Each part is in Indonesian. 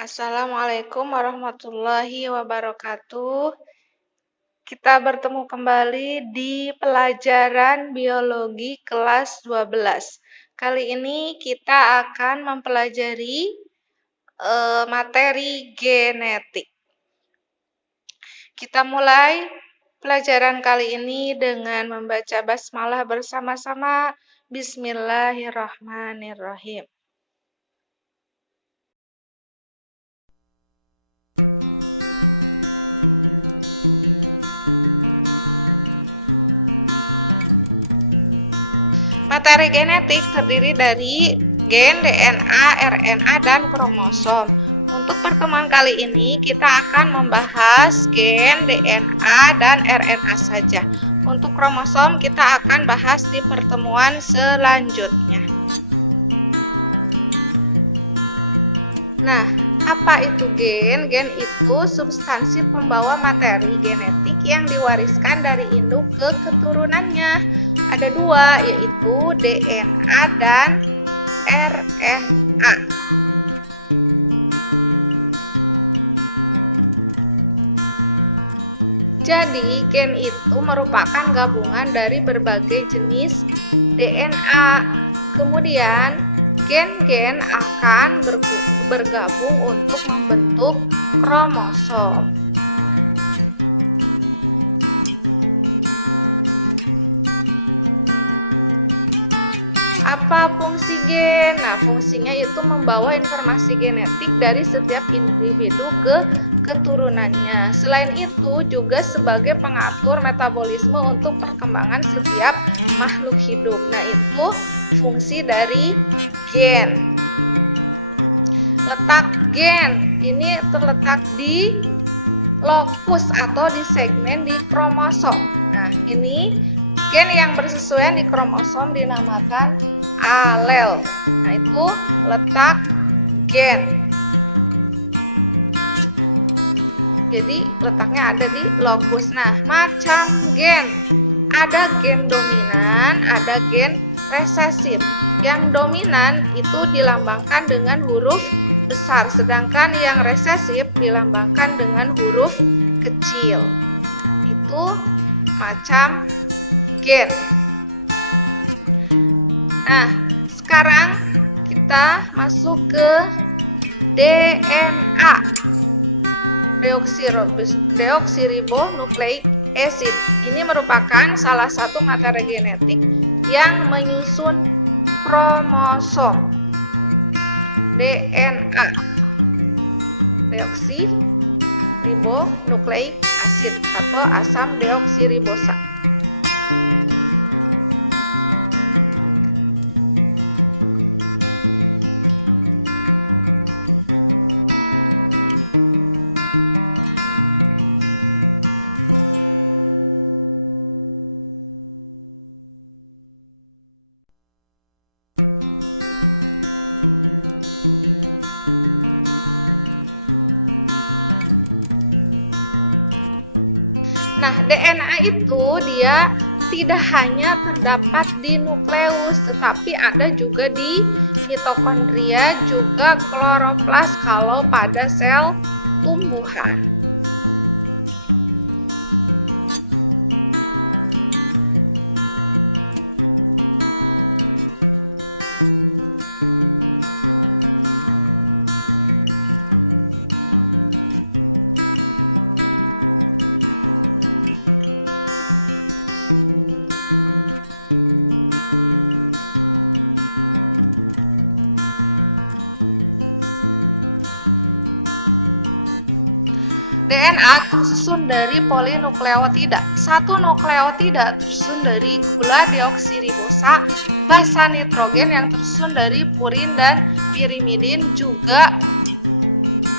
Assalamualaikum warahmatullahi wabarakatuh. Kita bertemu kembali di pelajaran biologi kelas 12. Kali ini kita akan mempelajari materi genetik. Kita mulai pelajaran kali ini dengan membaca basmalah bersama-sama. Bismillahirrahmanirrahim. Materi genetik terdiri dari gen, DNA, RNA, dan kromosom. Untuk pertemuan kali ini kita akan membahas gen, DNA, dan RNA saja. Untuk kromosom kita akan bahas di pertemuan selanjutnya. Nah, apa itu gen? Gen itu substansi pembawa materi genetik yang diwariskan dari induk ke keturunannya. Ada dua, yaitu DNA dan RNA. Jadi, gen itu merupakan gabungan dari berbagai jenis DNA. Kemudian, gen-gen akan bergabung untuk membentuk kromosom. Apa fungsi gen? Nah, fungsinya itu membawa informasi genetik dari setiap individu ke keturunannya. Selain itu, juga sebagai pengatur metabolisme untuk perkembangan setiap makhluk hidup. Nah, itu fungsi dari gen. Letak gen ini terletak di lokus atau di segmen di kromosom. Nah, ini gen yang bersesuaian di kromosom dinamakan alel. Nah, itu letak gen. Jadi, letaknya ada di lokus. Nah, macam gen. Ada gen dominan, ada gen resesif. Yang dominan itu dilambangkan dengan huruf besar, sedangkan yang resesif dilambangkan dengan huruf kecil. Itu macam gen. Nah, sekarang kita masuk ke DNA, deoksiribonukleik acid. Ini merupakan salah satu materi genetik yang menyusun kromosom. DNA, deoksiribonukleik acid atau asam deoksiribosa. Nah, DNA itu dia tidak hanya terdapat di nukleus, tetapi ada juga di mitokondria, juga kloroplas kalau pada sel tumbuhan. DNA tersusun dari polinukleotida. Satu nukleotida tersusun dari gula deoksiribosa, basa nitrogen yang tersusun dari purin dan pirimidin, juga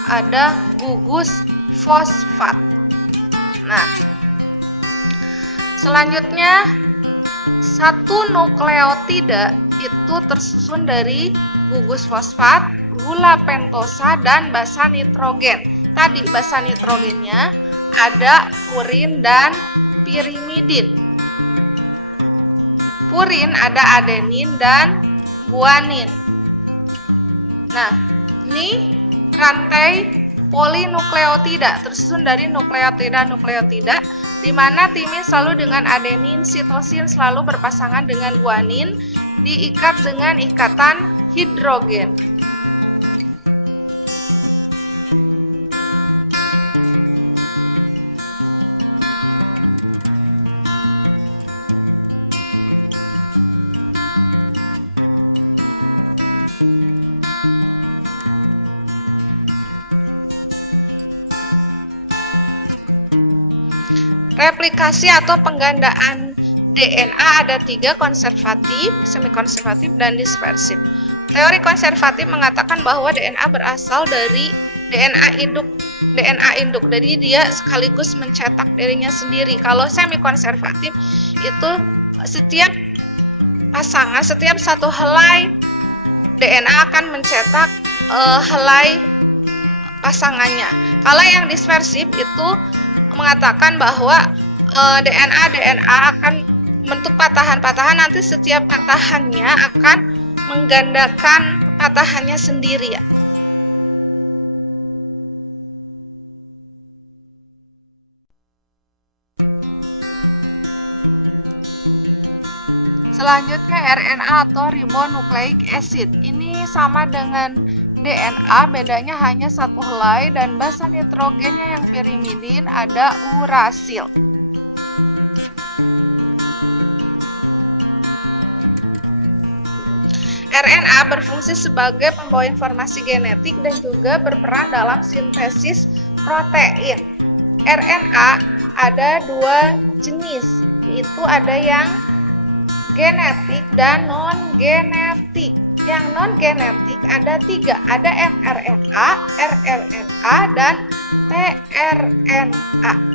ada gugus fosfat. Nah, selanjutnya satu nukleotida itu tersusun dari gugus fosfat, gula pentosa, dan basa nitrogen. Tadi basa nitrogennya ada purin dan pirimidin. Purin ada adenin dan guanin. Nah, ini rantai polinukleotida tersusun dari nukleotida, di mana timin selalu dengan adenin, sitosin selalu berpasangan dengan guanin, diikat dengan ikatan hidrogen. Replikasi atau penggandaan DNA ada 3, konservatif, semi-konservatif, dan dispersif. Teori konservatif mengatakan bahwa DNA berasal dari DNA induk, jadi dia sekaligus mencetak dirinya sendiri. Kalau semi-konservatif itu setiap pasangan, setiap satu helai DNA akan mencetak helai pasangannya. Kalau yang dispersif itu mengatakan bahwa DNA akan membentuk patahan-patahan, nanti setiap patahannya akan menggandakan patahannya sendiri ya. Selanjutnya RNA atau ribonucleic acid. Ini sama dengan DNA, bedanya hanya satu helai dan basa nitrogennya yang pirimidin, ada urasil. RNA berfungsi sebagai pembawa informasi genetik dan juga berperan dalam sintesis protein. RNA ada 2 jenis, yaitu ada yang genetik dan non-genetik. Yang non-genetik ada 3, ada mRNA, rRNA, dan tRNA.